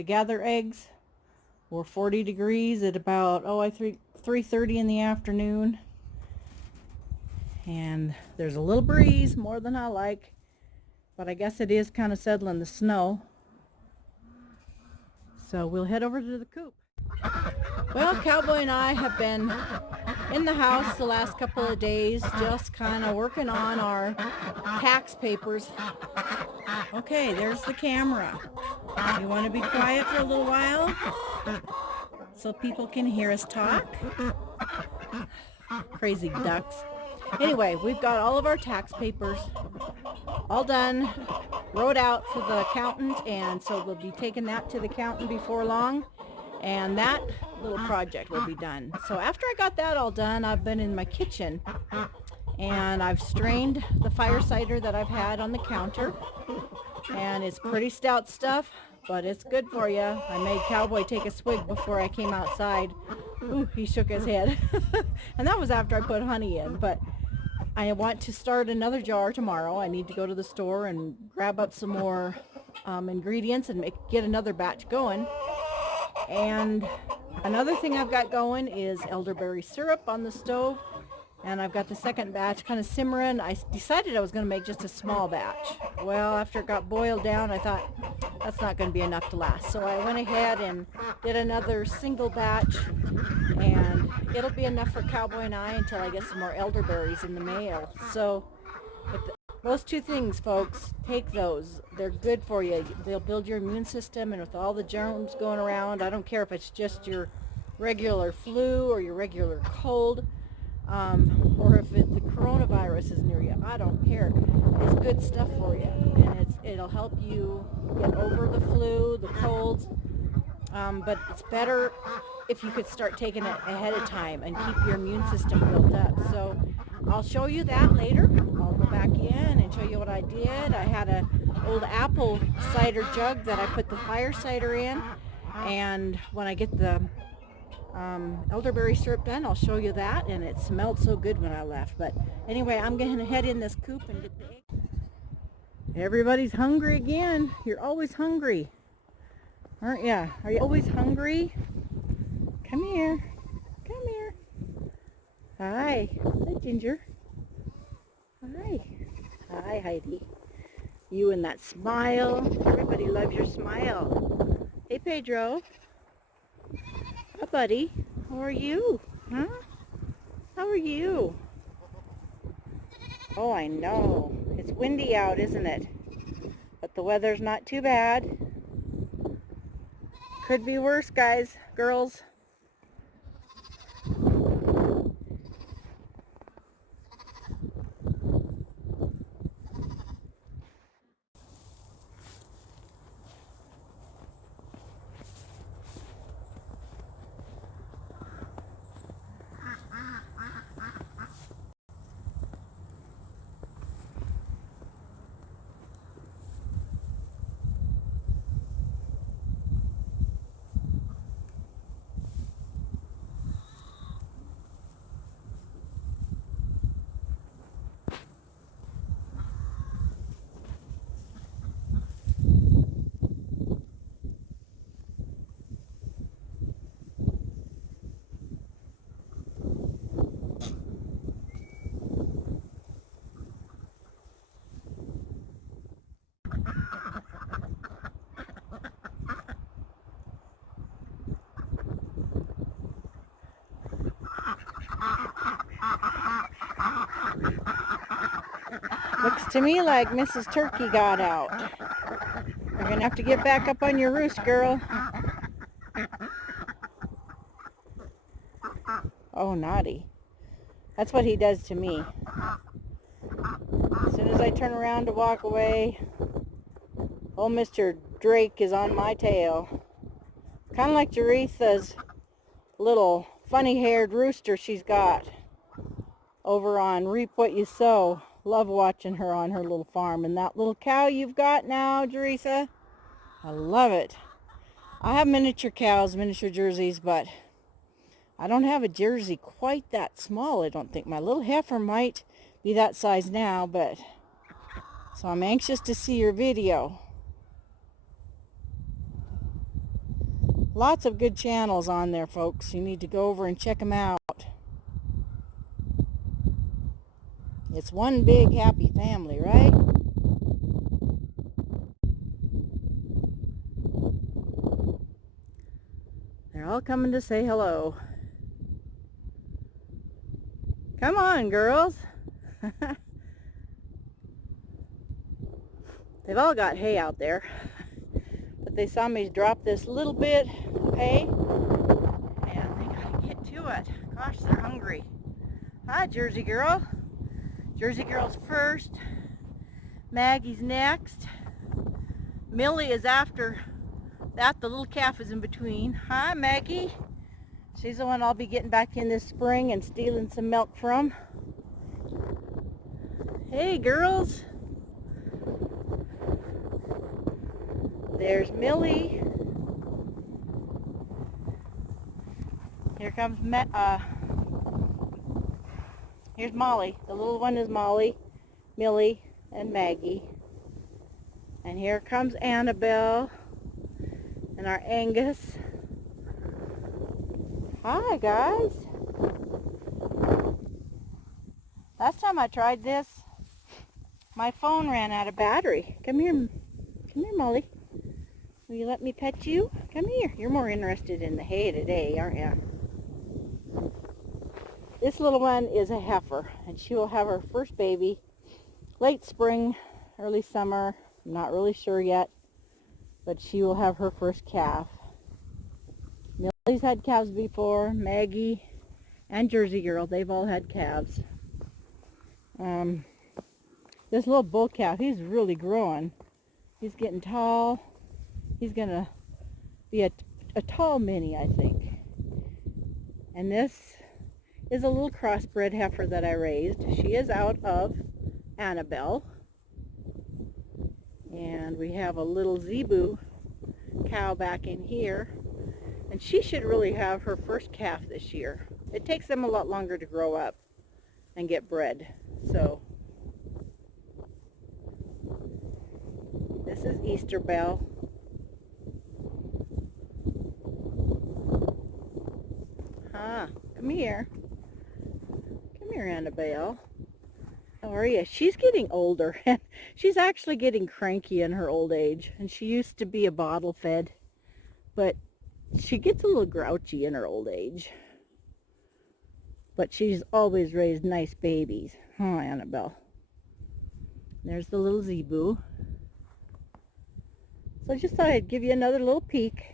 to gather eggs. We're 40 degrees at about, I think 3:30 in the afternoon. And there's a little breeze, more than I like. But I guess it is kind of settling the snow. So we'll head over to the coop. Well, Cowboy and I have been in the house the last couple of days, just kind of working on our tax papers. Okay, there's the camera. You want to be quiet for a little while so people can hear us talk? Crazy ducks. Anyway, we've got all of our tax papers all done, wrote out for the accountant, and so we'll be taking that to the accountant before long, and that little project will be done. So after I got that all done, I've been in my kitchen and I've strained the fire cider that I've had on the counter, and it's pretty stout stuff, but it's good for you. I made Cowboy take a swig before I came outside. Ooh, he shook his head. And that was after I put honey in, but I want to start another jar tomorrow. I need to go to the store and grab up some more ingredients and get another batch going. And another thing I've got going is elderberry syrup on the stove. And I've got the second batch kind of simmering. I decided I was going to make just a small batch. Well, after it got boiled down, I thought that's not going to be enough to last. So I went ahead and did another single batch, and it'll be enough for Cowboy and I until I get some more elderberries in the mail. So those two things, folks, take those. They're good for you. They'll build your immune system, and with all the germs going around, I don't care if it's just your regular flu or your regular cold, or if the coronavirus is near you. I don't care. It's good stuff for you, and it'll help you get over the flu, the colds, but it's better if you could start taking it ahead of time and keep your immune system built up. So I'll show you that later. I'll go back in and show you what I did. I had an old apple cider jug that I put the fire cider in, and when I get the elderberry syrup done, I'll show you that, and it smelled so good when I left. But anyway, I'm going to head in this coop and get the egg. Everybody's hungry again. You're always hungry, aren't ya? Are you always hungry? Come here. Come here. Hi. Hi, Ginger. Hi. Hi, Heidi. You and that smile. Everybody loves your smile. Hey, Pedro. Hi, buddy. How are you? Huh? How are you? Oh, I know. It's windy out, isn't it? But the weather's not too bad. Could be worse, guys, girls. Looks to me like Mrs. Turkey got out. You're going to have to get back up on your roost, girl. Oh, naughty. That's what he does to me. As soon as I turn around to walk away, old Mr. Drake is on my tail. Kind of like Jaretha's little funny-haired rooster she's got over on Reap What You Sow. Love watching her on her little farm. And that little cow you've got now, Jaretha, I love it. I have miniature cows, miniature jerseys, but I don't have a jersey quite that small, I don't think. My little heifer might be that size now, but so I'm anxious to see your video. Lots of good channels on there, folks. You need to go over and check them out. It's one big happy family, right? They're all coming to say hello. Come on, girls. They've all got hay out there. But they saw me drop this little bit of hay. And they gotta get to it. Gosh, they're hungry. Hi, Jersey girl. Jersey girl's first. Maggie's next. Millie is after that. The little calf is in between. Hi, Maggie. She's the one I'll be getting back in this spring and stealing some milk from. Hey, girls. There's Millie. Here comes here's Molly. The little one is Molly, Millie, and Maggie. And here comes Annabelle and our Angus. Hi, guys. Last time I tried this, my phone ran out of battery. Come here, Molly. Will you let me pet you? Come here. You're more interested in the hay today, aren't you? This little one is a heifer, and she will have her first baby late spring, early summer. I'm not really sure yet, but she will have her first calf. Millie's had calves before. Maggie and Jersey girl, they've all had calves. This little bull calf, he's really growing. He's getting tall. He's gonna be a tall mini, I think. And this is a little crossbred heifer that I raised. She is out of Annabelle. And we have a little zebu cow back in here. And she should really have her first calf this year. It takes them a lot longer to grow up and get bred. So this is Easter Bell. Come here. Come here, Annabelle. How are you? She's getting older. She's actually getting cranky in her old age. And she used to be a bottle fed. But she gets a little grouchy in her old age. But she's always raised nice babies. Huh, Annabelle? There's the little zebu. So I just thought I'd give you another little peek.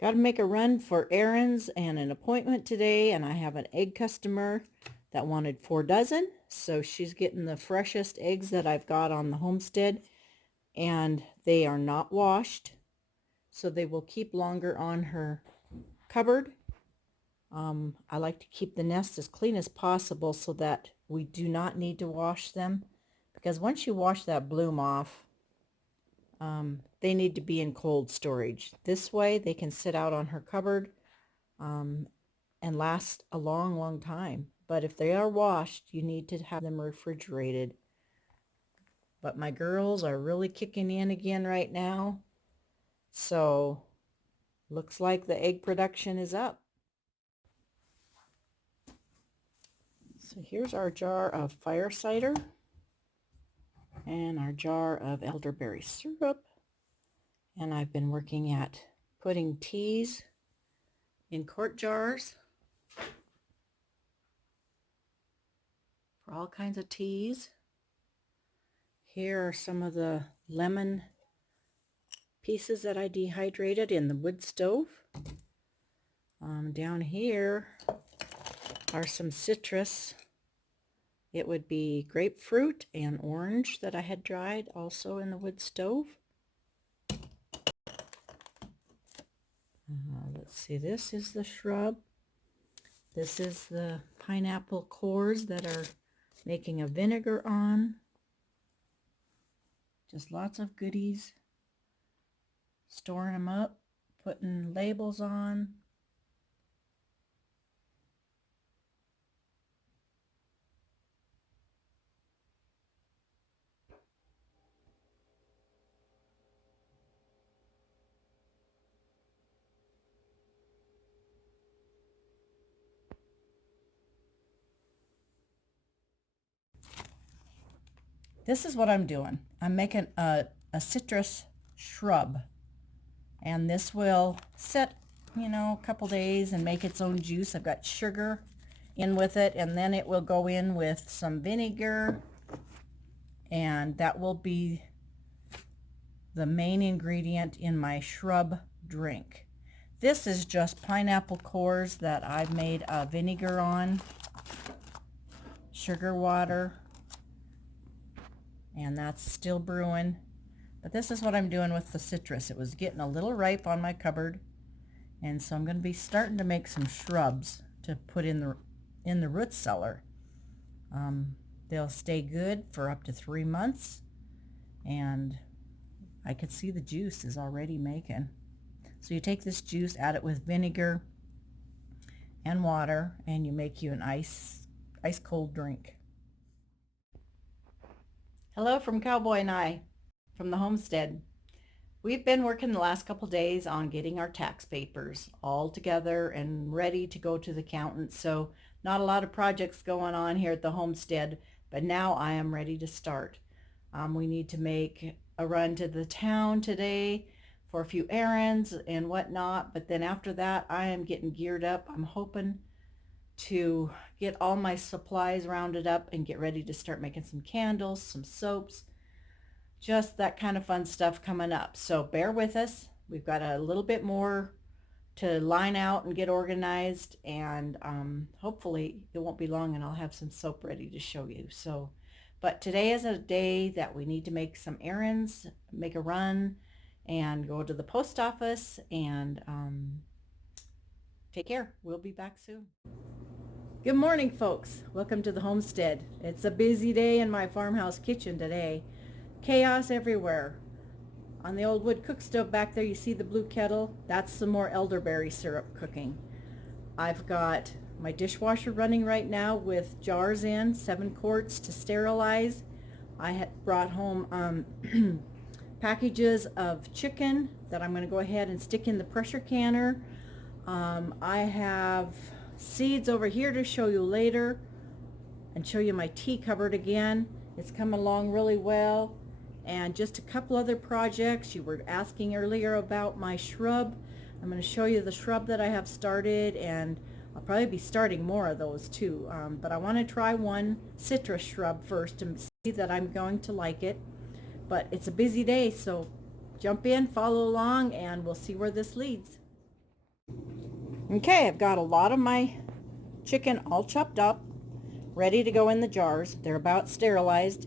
Got to make a run for errands and an appointment today, and I have an egg customer that wanted 4 dozen, so she's getting the freshest eggs that I've got on the Homestead, and they are not washed, so they will keep longer on her cupboard. I like to keep the nest as clean as possible so that we do not need to wash them, because once you wash that bloom off, they need to be in cold storage. This way they can sit out on her cupboard and last a long, long time. But if they are washed, you need to have them refrigerated. But my girls are really kicking in again right now. So looks like the egg production is up. So here's our jar of fire cider and our jar of elderberry syrup. And I've been working at putting teas in quart jars for all kinds of teas. Here are some of the lemon pieces that I dehydrated in the wood stove. Down here are some citrus. It would be grapefruit and orange that I had dried also in the wood stove. Let's see, this is the shrub. This is the pineapple cores that are making a vinegar on. Just lots of goodies. Storing them up, putting labels on. This is what I'm doing. I'm making a citrus shrub, and this will sit, you know, a couple days and make its own juice. I've got sugar in with it, and then it will go in with some vinegar, and that will be the main ingredient in my shrub drink. This is just pineapple cores that I've made a vinegar on, sugar water, and that's still brewing. But this is what I'm doing with the citrus. It was getting a little ripe on my cupboard, and so I'm going to be starting to make some shrubs to put in the root cellar. They'll stay good for up to 3 months, and I could see the juice is already making. So you take this juice, add it with vinegar and water, and you make you an ice cold drink. Hello from Cowboy and I from the Homestead. We've been working the last couple days on getting our tax papers all together and ready to go to the accountant. So not a lot of projects going on here at the Homestead, but now I am ready to start. We need to make a run to the town today for a few errands and whatnot, but then after that I am getting geared up. I'm hoping to get all my supplies rounded up and get ready to start making some candles, some soaps, just that kind of fun stuff coming up. So bear with us. We've got a little bit more to line out and get organized, and hopefully it won't be long and I'll have some soap ready to show you. So, but today is a day that we need to make some errands, make a run, and go to the post office, and take care. We'll be back soon. Good morning, folks. Welcome to the Homestead. It's a busy day in my farmhouse kitchen today. Chaos everywhere. On the old wood cook stove back there, you see the blue kettle. That's some more elderberry syrup cooking. I've got my dishwasher running right now with jars in, 7 quarts to sterilize. I had brought home packages of chicken that I'm going to go ahead and stick in the pressure canner. I have seeds over here to show you later, and show you my tea cupboard again. It's coming along really well. And just a couple other projects. You were asking earlier about my shrub. I'm going to show you the shrub that I have started, and I'll probably be starting more of those too. But I want to try one citrus shrub first to see that I'm going to like it. But it's a busy day, so jump in, follow along, and we'll see where this leads. Okay, I've got a lot of my chicken all chopped up, ready to go in the jars. They're about sterilized.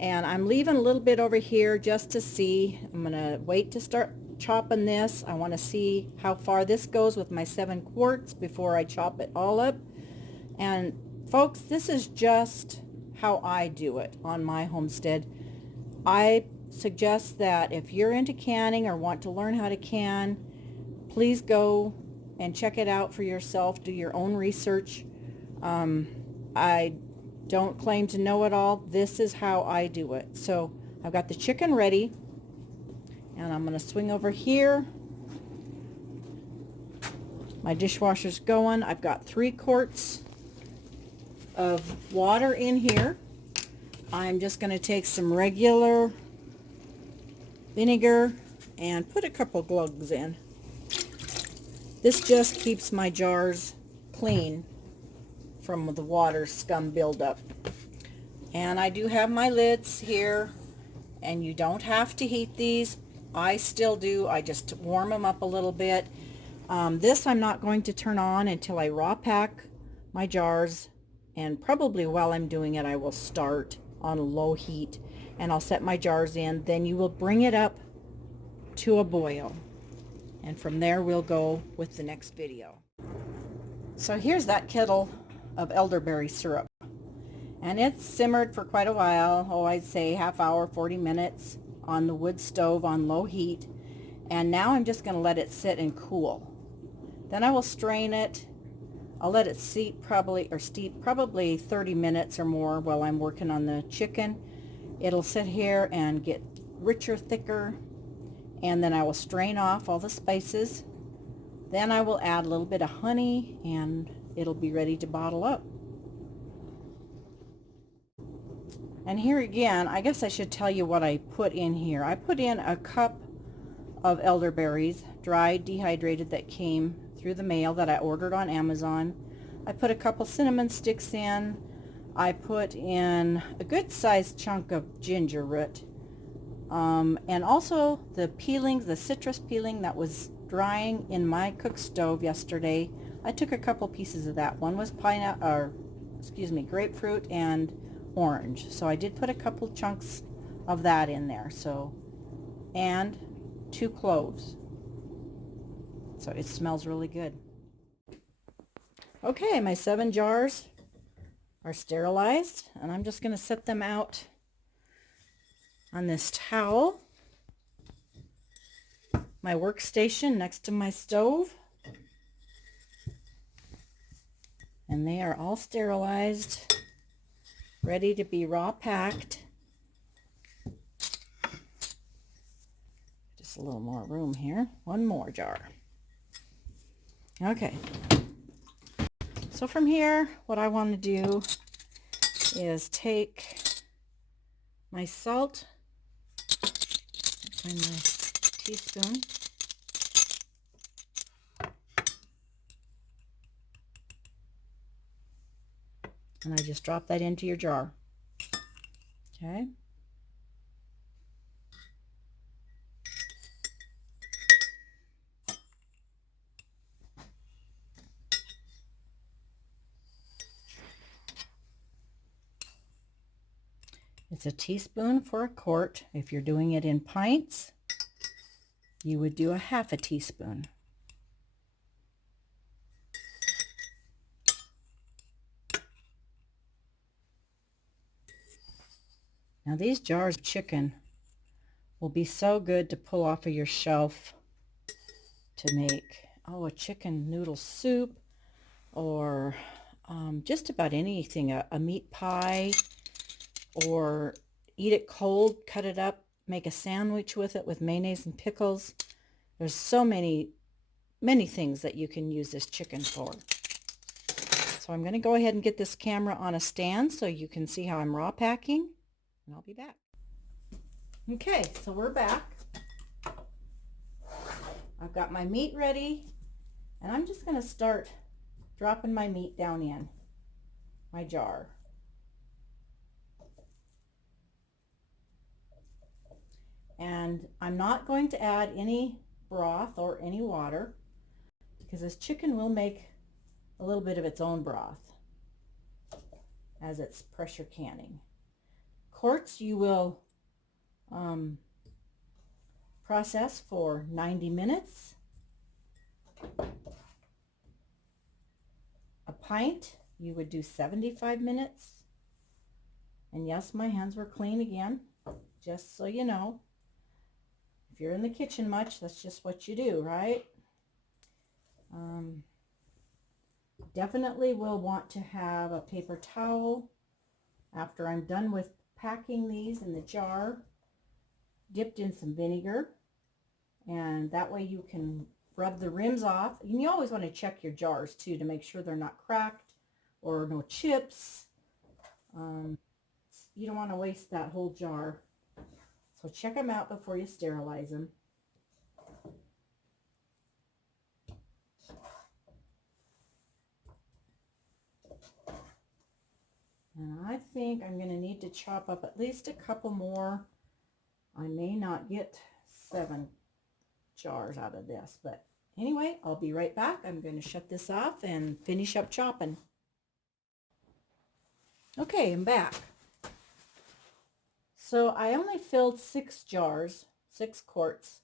And I'm leaving a little bit over here just to see. I'm going to wait to start chopping this. I want to see how far this goes with my 7 quarts before I chop it all up. And folks, this is just how I do it on my homestead. I suggest that if you're into canning or want to learn how to can, please go and check it out for yourself. Do your own research. I don't claim to know it all. This is how I do it. So I've got the chicken ready, and I'm going to swing over here. My dishwasher's going. I've got 3 quarts of water in here. I'm just going to take some regular vinegar and put a couple glugs in. This just keeps my jars clean from the water scum buildup. And I do have my lids here, and you don't have to heat these. I still do. I just warm them up a little bit. This I'm not going to turn on until I raw pack my jars, and probably while I'm doing it I will start on low heat and I'll set my jars in. Then you will bring it up to a boil, and from there we'll go with the next video. So here's that kettle of elderberry syrup, and it's simmered for quite a while. Oh, I'd say half hour, 40 minutes on the wood stove on low heat. And now I'm just going to let it sit and cool. Then I will strain it. I'll let it steep probably 30 minutes or more while I'm working on the chicken. It'll sit here and get richer, thicker, and then I will strain off all the spices. Then I will add a little bit of honey and it'll be ready to bottle up. And here again, I guess I should tell you what I put in here. I put in a cup of elderberries, dried, dehydrated, that came through the mail that I ordered on Amazon. I put a couple cinnamon sticks in. I put in a good sized chunk of ginger root. And also the peelings, the citrus peeling that was drying in my cook stove yesterday. I took a couple pieces of that. One was grapefruit and orange. So I did put a couple chunks of that in there. So, and 2 cloves. So it smells really good. Okay, my 7 jars are sterilized, and I'm just going to set them out on this towel, my workstation next to my stove, and they are all sterilized, ready to be raw packed. Just a little more room here. One more jar. Okay. So from here, what I want to do is take my salt, find my teaspoon, and I just drop that into your jar. Okay. It's a teaspoon for a quart. If you're doing it in pints, you would do a half a teaspoon. Now these jars of chicken will be so good to pull off of your shelf to make, a chicken noodle soup, or just about anything, a meat pie, or eat it cold, cut it up, make a sandwich with it with mayonnaise and pickles. There's so many things that you can use this chicken for. So I'm going to go ahead and get this camera on a stand so you can see how I'm raw packing, and I'll be back. Okay, so we're back. I've got my meat ready, and I'm just going to start dropping my meat down in my jar. And I'm not going to add any broth or any water, because this chicken will make a little bit of its own broth as it's pressure canning. Quarts you will process for 90 minutes. A pint you would do 75 minutes. And yes, my hands were clean again, just so you know. If you're in the kitchen much, that's just what you do, right? Definitely will want to have a paper towel after I'm done with packing these in the jar, dipped in some vinegar, and that way you can rub the rims off. And you always want to check your jars too to make sure they're not cracked or no chips. You don't want to waste that whole jar. So check them out before you sterilize them. And I think I'm going to need to chop up at least a couple more. I may not get 7 jars out of this, but Anyway, I'll be right back. I'm going to shut this off and finish up chopping. Okay, I'm back. So I only filled 6 jars, 6 quarts,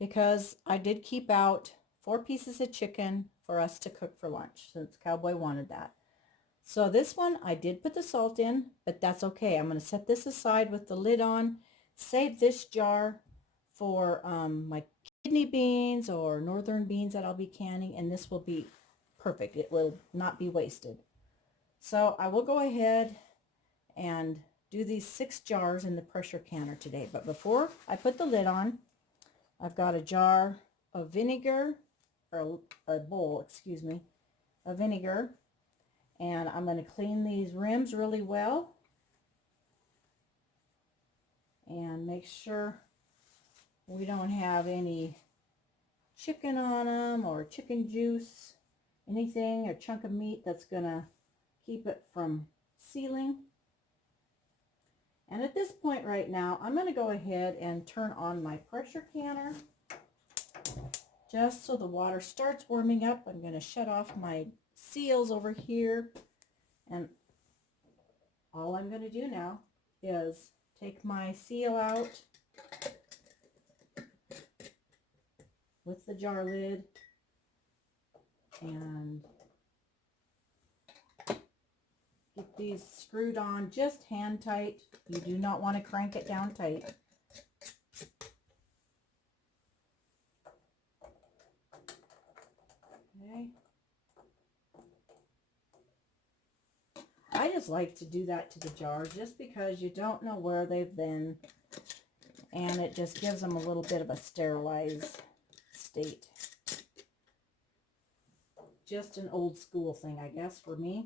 because I did keep out 4 pieces of chicken for us to cook for lunch, since Cowboy wanted that. So this one, I did put the salt in, but that's okay. I'm going to set this aside with the lid on, save this jar for my kidney beans or northern beans that I'll be canning, and this will be perfect. It will not be wasted. So I will go ahead and do these 6 jars in the pressure canner today. But before I put the lid on, I've got a jar of vinegar, or a bowl, excuse me, of vinegar. And I'm going to clean these rims really well and make sure we don't have any chicken on them or chicken juice, anything, or chunk of meat that's going to keep it from sealing. And at this point right now, I'm going to go ahead and turn on my pressure canner just so the water starts warming up. I'm going to shut off my seals over here, and all I'm going to do now is take my seal out with the jar lid and get these screwed on just hand tight. You do not want to crank it down tight. Okay. I just like to do that to the jars just because you don't know where they've been, and it just gives them a little bit of a sterilized state. Just an old school thing, I guess, for me.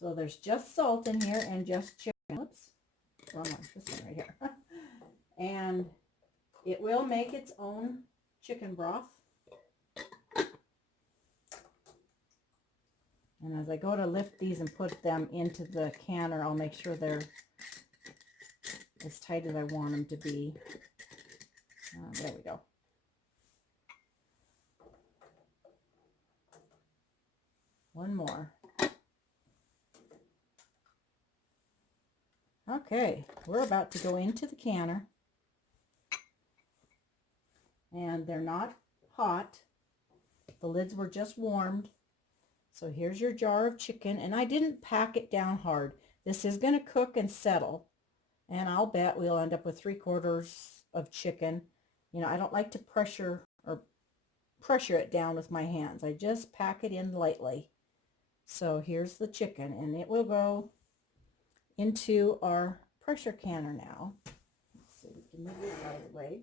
So there's just salt in here and just chicken. Oops, wrong one. This one right here. And it will make its own chicken broth. And as I go to lift these and put them into the canner, I'll make sure they're as tight as I want them to be. There we go. One more. Okay, we're about to go into the canner. And they're not hot. The lids were just warmed. So here's your jar of chicken, and I didn't pack it down hard. This is going to cook and settle, and I'll bet we'll end up with 3/4 of chicken. You know, I don't like to pressure it down with my hands. I just pack it in lightly. So here's the chicken, and it will go into our pressure canner now. Let's see, we can move this out of the way.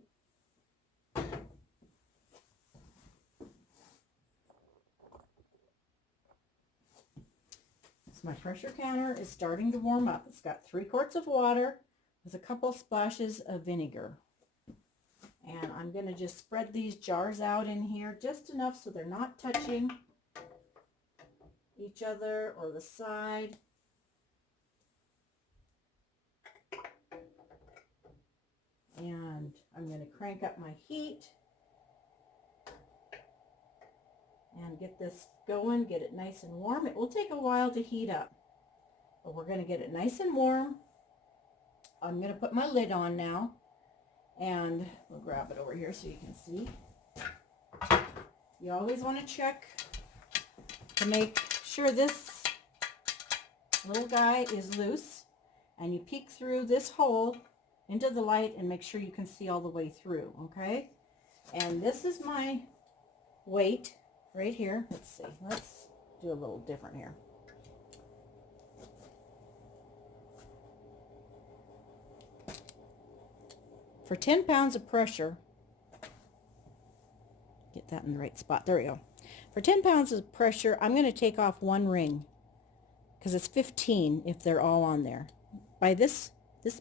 My pressure canner is starting to warm up. It's got 3 quarts of water with a couple splashes of vinegar. And I'm going to just spread these jars out in here just enough so they're not touching each other or the side. And I'm going to crank up my heat and get this going, get it nice and warm. It will take a while to heat up, but we're going to get it nice and warm. I'm going to put my lid on now, and we'll grab it over here so you can see. You always want to check to make sure this little guy is loose, and you peek through this hole into the light and make sure you can see all the way through, okay? And this is my weight right here. Let's see. Let's do a little different here. For 10 pounds of pressure, get that in the right spot. There we go. For 10 pounds of pressure, I'm going to take off 1 ring because it's 15 if they're all on there. By this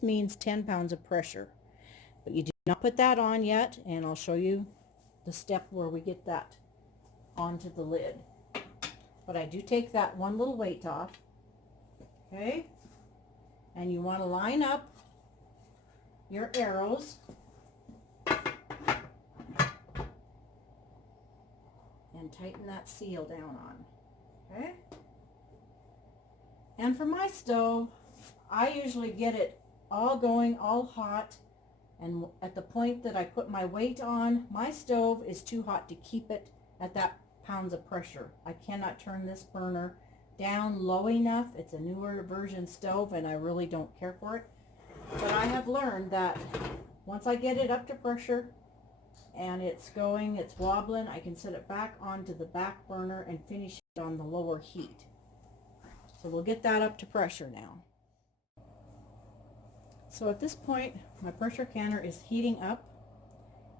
means 10 pounds of pressure. But you do not put that on yet, and I'll show you the step where we get that onto the lid. But I do take that one little weight off. Okay? And you want to line up your arrows and tighten that seal down on. Okay? And for my stove, I usually get it all going, all hot, and at the point that I put my weight on, my stove is too hot to keep it at that pounds of pressure. I cannot turn this burner down low enough. It's a newer version stove and I really don't care for it. But I have learned that once I get it up to pressure and it's going, it's wobbling, I can set it back onto the back burner and finish it on the lower heat. So we'll get that up to pressure now. So at this point, my pressure canner is heating up.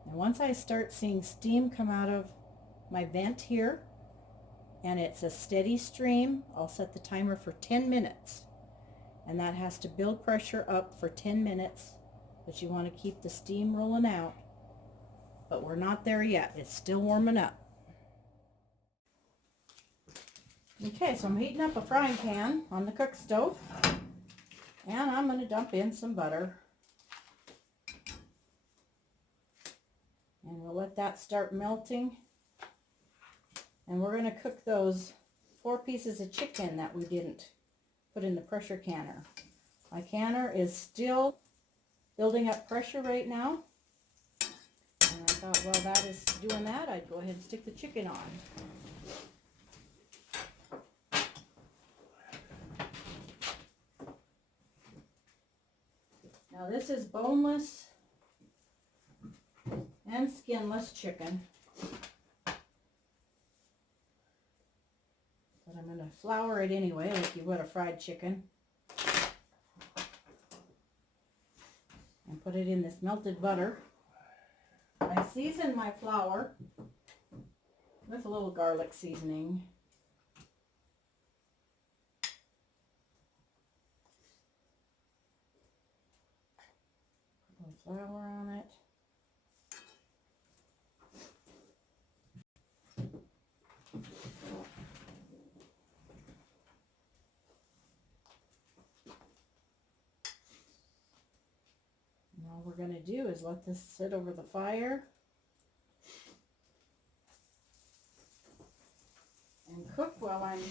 And once I start seeing steam come out of my vent here, and it's a steady stream, I'll set the timer for 10 minutes. And that has to build pressure up for 10 minutes, but you want to keep the steam rolling out. But we're not there yet. It's still warming up. Okay, so I'm heating up a frying pan on the cook stove. And I'm going to dump in some butter. And we'll let that start melting. And we're going to cook those 4 pieces of chicken that we didn't put in the pressure canner. My canner is still building up pressure right now. And I thought, while that is doing that, I'd go ahead and stick the chicken on. Now this is boneless and skinless chicken. But I'm going to flour it anyway, like you would a fried chicken. And put it in this melted butter. I season my flour with a little garlic seasoning. Put a little flour on it. All we're going to do is let this sit over the fire and cook while I'm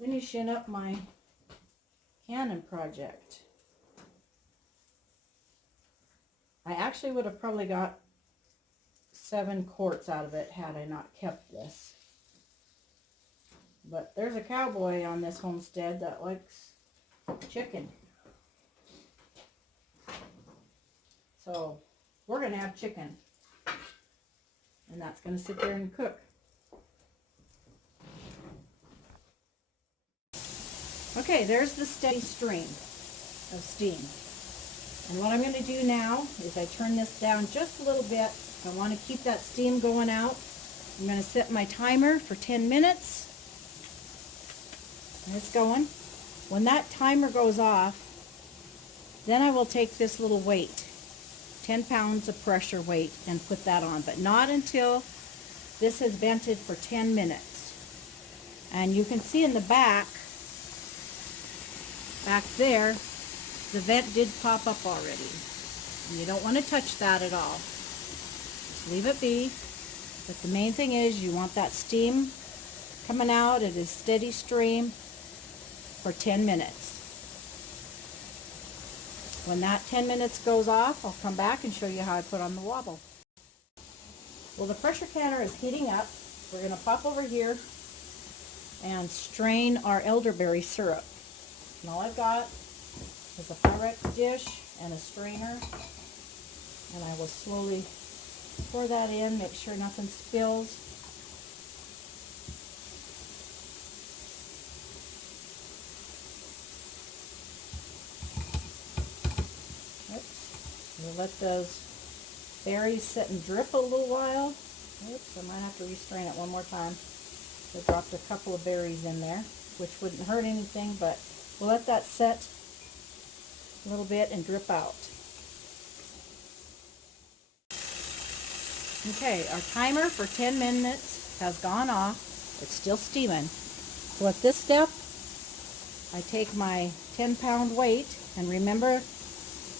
finishing up my cannon project. I actually would have probably got 7 quarts out of it had I not kept this. But there's a cowboy on this homestead that likes chicken. So we're going to have chicken, and that's going to sit there and cook. Okay, there's the steady stream of steam. And what I'm going to do now is I turn this down just a little bit. I want to keep that steam going out. I'm going to set my timer for 10 minutes. And it's going. When that timer goes off, then I will take this little weight, 10 pounds of pressure weight, and put that on, but not until this has vented for 10 minutes. And you can see in the back there, the vent did pop up already. And you don't want to touch that at all. Just leave it be. But the main thing is you want that steam coming out at a steady stream for 10 minutes. When that 10 minutes goes off, I'll come back and show you how I put on the wobble. Well, the pressure canner is heating up. We're going to pop over here and strain our elderberry syrup. And all I've got is a Pyrex dish and a strainer. And I will slowly pour that in, make sure nothing spills. We'll let those berries sit and drip a little while. Oops, I might have to restrain it one more time. I dropped a couple of berries in there, which wouldn't hurt anything, but we'll let that set a little bit and drip out. Okay, our timer for 10 minutes has gone off. It's still steaming. So at this step, I take my 10-pound weight, and remember,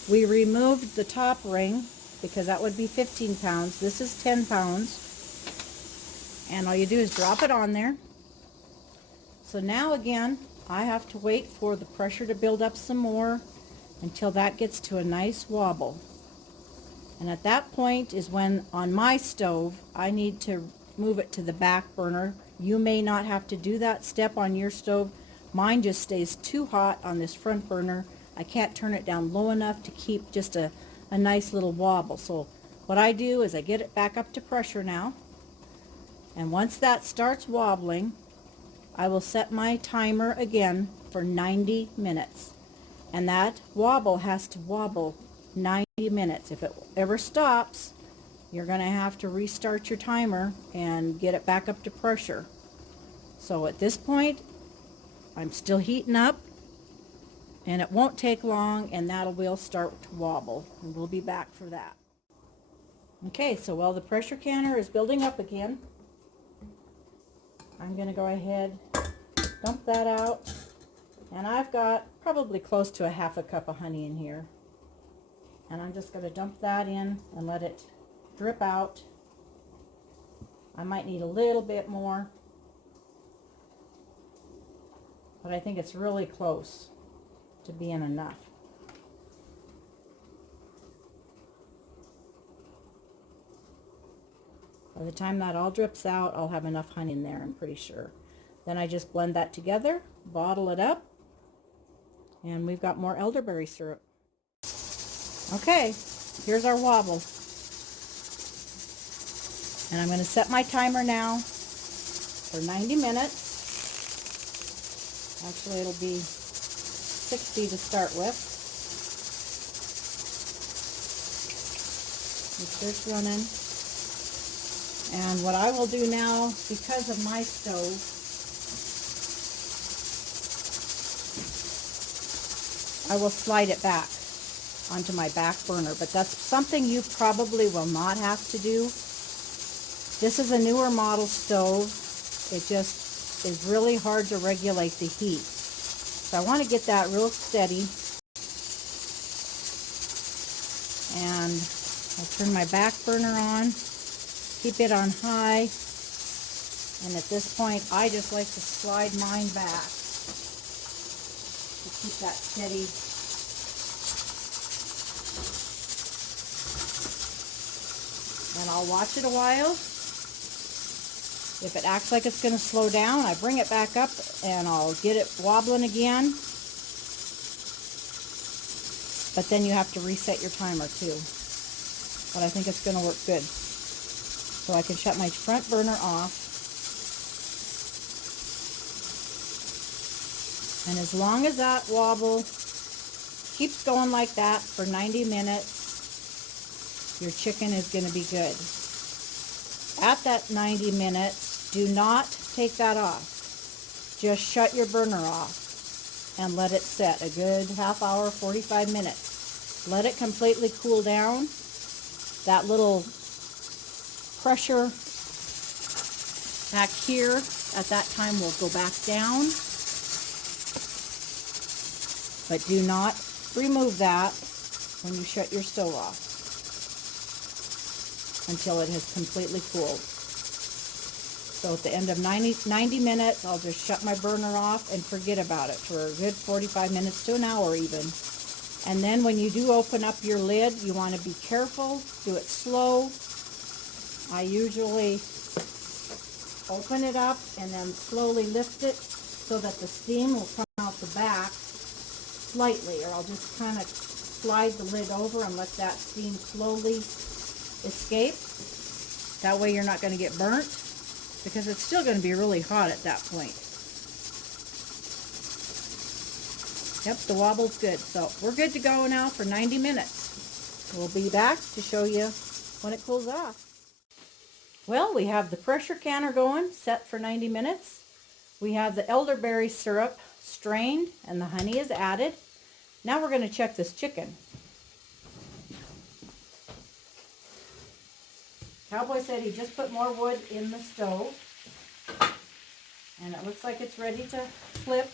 we removed the top ring because that would be 15 pounds. This is 10 pounds. And all you do is drop it on there. So now again, I have to wait for the pressure to build up some more until that gets to a nice wobble. And at that point is when, on my stove, I need to move it to the back burner. You may not have to do that step on your stove. Mine just stays too hot on this front burner. I can't turn it down low enough to keep just a nice little wobble. So what I do is I get it back up to pressure now. And once that starts wobbling, I will set my timer again for 90 minutes. And that wobble has to wobble 90 minutes. If it ever stops, you're going to have to restart your timer and get it back up to pressure. So at this point, I'm still heating up, and it won't take long, and that will start to wobble, and we'll be back for that. Okay, so while the pressure canner is building up again, I'm going to go ahead, dump that out, and I've got probably close to a half a cup of honey in here. And I'm just going to dump that in and let it drip out. I might need a little bit more, but I think it's really close to being enough. By the time that all drips out, I'll have enough honey in there, I'm pretty sure. Then I just blend that together, bottle it up, and we've got more elderberry syrup. Okay, here's our wobble. And I'm going to set my timer now for 90 minutes. Actually, it'll be 60 to start with. Make sure it's running. And what I will do now, because of my stove, I will slide it back onto my back burner, but that's something you probably will not have to do. This is a newer model stove. It just is really hard to regulate the heat. So I want to get that real steady. And I'll turn my back burner on, keep it on high, and at this point I just like to slide mine back to keep that steady. And I'll watch it a while. If it acts like it's going to slow down, I bring it back up and I'll get it wobbling again. But then you have to reset your timer too. But I think it's going to work good. So I can shut my front burner off. And as long as that wobble keeps going like that for 90 minutes, your chicken is going to be good. At that 90 minutes, do not take that off. Just shut your burner off and let it set a good half hour, 45 minutes. Let it completely cool down. That little pressure back here at that time will go back down. But do not remove that when you shut your stove off until it has completely cooled. So at the end of 90 minutes, I'll just shut my burner off and forget about it for a good 45 minutes to an hour even. And then when you do open up your lid, you want to be careful, do it slow. I usually open it up and then slowly lift it so that the steam will come out the back slightly, or I'll just kind of slide the lid over and let that steam slowly escape. That way you're not going to get burnt, because it's still going to be really hot at that point. Yep, the wobble's good. So we're good to go now for 90 minutes. We'll be back to show you when it cools off. Well, we have the pressure canner going, set for 90 minutes. We have the elderberry syrup strained and the honey is added. Now we're going to check this chicken. Cowboy said he just put more wood in the stove, and it looks like it's ready to flip.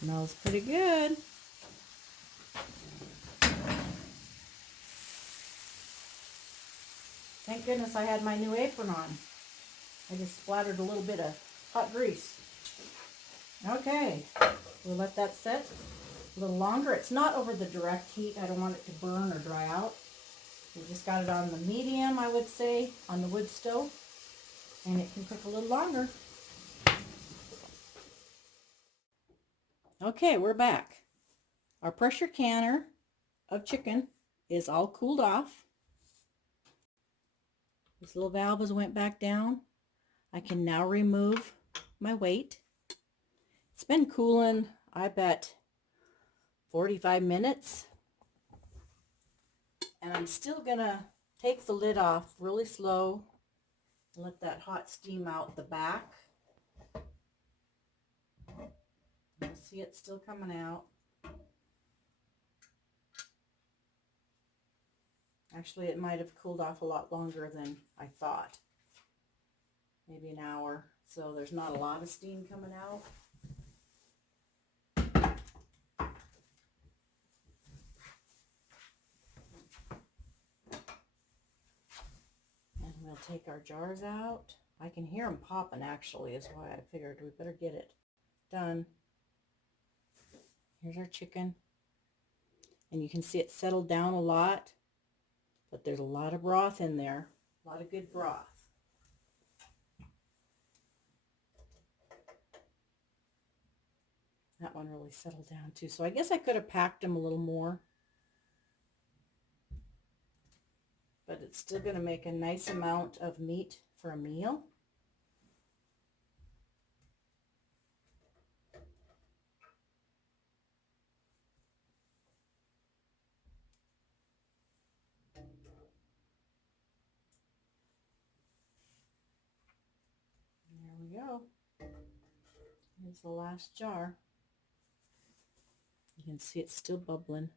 Smells pretty good. Thank goodness I had my new apron on. I just splattered a little bit of hot grease. Okay, we'll let that set a little longer. It's not over the direct heat. I don't want it to burn or dry out. We just got it on the medium, I would say, on the wood stove, and it can cook a little longer. Okay, we're back. Our pressure canner of chicken is all cooled off. This little valve has went back down. I can now remove my weight. It's been cooling, I bet, 45 minutes. And I'm still gonna take the lid off really slow and let that hot steam out the back. You'll see it still coming out. Actually, it might have cooled off a lot longer than I thought. Maybe an hour. So there's not a lot of steam coming out. And we'll take our jars out. I can hear them popping, actually, is why I figured we better get it done. Here's our chicken. And you can see it settled down a lot, but there's a lot of broth in there. A lot of good broth. That one really settled down too. So I guess I could have packed them a little more. But it's still going to make a nice amount of meat for a meal. There we go. Here's the last jar. You can see it's still bubbling.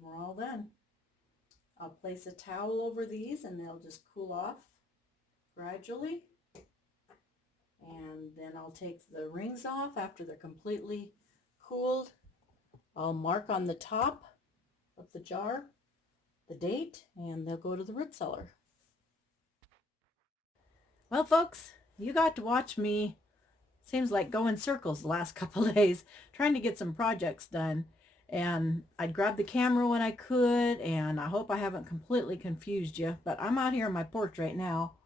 We're all done. I'll place a towel over these and they'll just cool off gradually. And then I'll take the rings off after they're completely cooled. I'll mark on the top of the jar the date and they'll go to the root cellar. Well, folks, you got to watch me, seems like go in circles the last couple of days, trying to get some projects done. And I'd grab the camera when I could, and I hope I haven't completely confused you, but I'm out here on my porch right now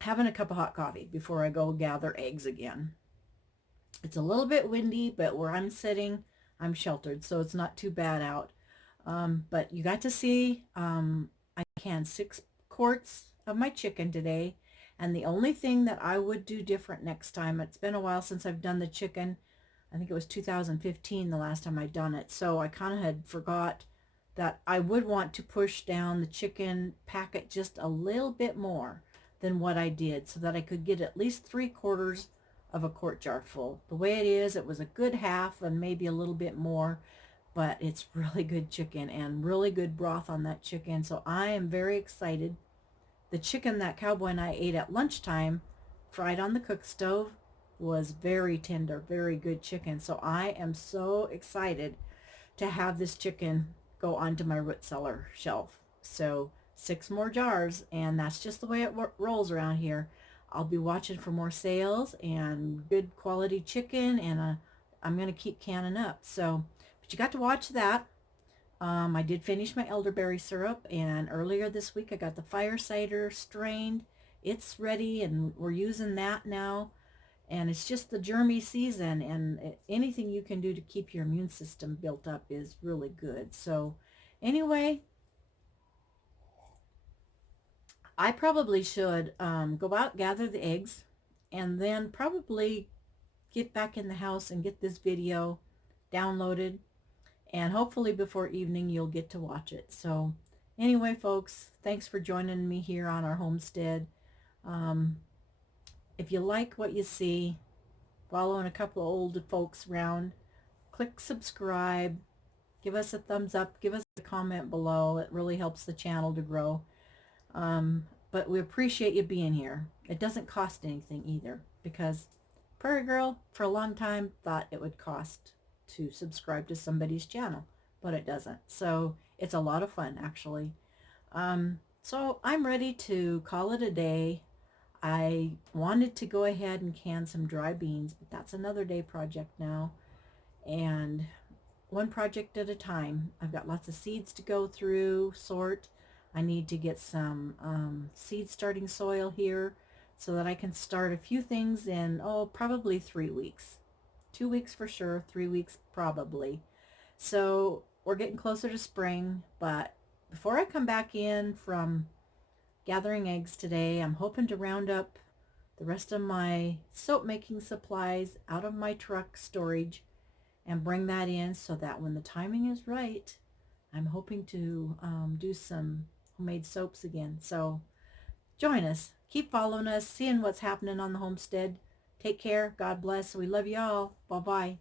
having a cup of hot coffee before I go gather eggs again. It's a little bit windy, but where I'm sitting, I'm sheltered, so it's not too bad out. But you got to see I canned 6 quarts of my chicken today, and the only thing that I would do different next time, it's been a while since I've done the chicken. I think it was 2015 the last time I'd done it, so I kind of had forgot that I would want to push down the chicken packet just a little bit more than what I did so that I could get at least 3/4 of a quart jar full. The way it is, it was a good half and maybe a little bit more, but it's really good chicken and really good broth on that chicken, so I am very excited. The chicken that Cowboy and I ate at lunchtime, fried on the cook stove, was very tender, very good chicken. So I am so excited to have this chicken go onto my root cellar shelf. So 6 more jars, and that's just the way it rolls around here. I'll be watching for more sales and good quality chicken, and I'm going to keep canning up. So, but you got to watch that. I did finish my elderberry syrup, and earlier this week I got the fire cider strained. It's ready, and we're using that now. And it's just the germy season, and anything you can do to keep your immune system built up is really good. So anyway, I probably should go out, gather the eggs, and then probably get back in the house and get this video downloaded. And hopefully before evening you'll get to watch it. So anyway, folks, thanks for joining me here on our homestead. If you like what you see, following a couple of old folks around, click subscribe, give us a thumbs up, give us a comment below. It really helps the channel to grow. But we appreciate you being here. It doesn't cost anything either, because Prairie Girl for a long time thought it would cost to subscribe to somebody's channel, but it doesn't. So it's a lot of fun, actually. So I'm ready to call it a day. I wanted to go ahead and can some dry beans, but that's another day project now. And one project at a time. I've got lots of seeds to go through, sort. I need to get some seed starting soil here so that I can start a few things in, probably 3 weeks. 2 weeks for sure, 3 weeks probably. So we're getting closer to spring, but before I come back in from gathering eggs today, I'm hoping to round up the rest of my soap making supplies out of my truck storage and bring that in so that when the timing is right, I'm hoping to do some homemade soaps again. So join us. Keep following us, seeing what's happening on the homestead. Take care. God bless. We love you all. Bye-bye.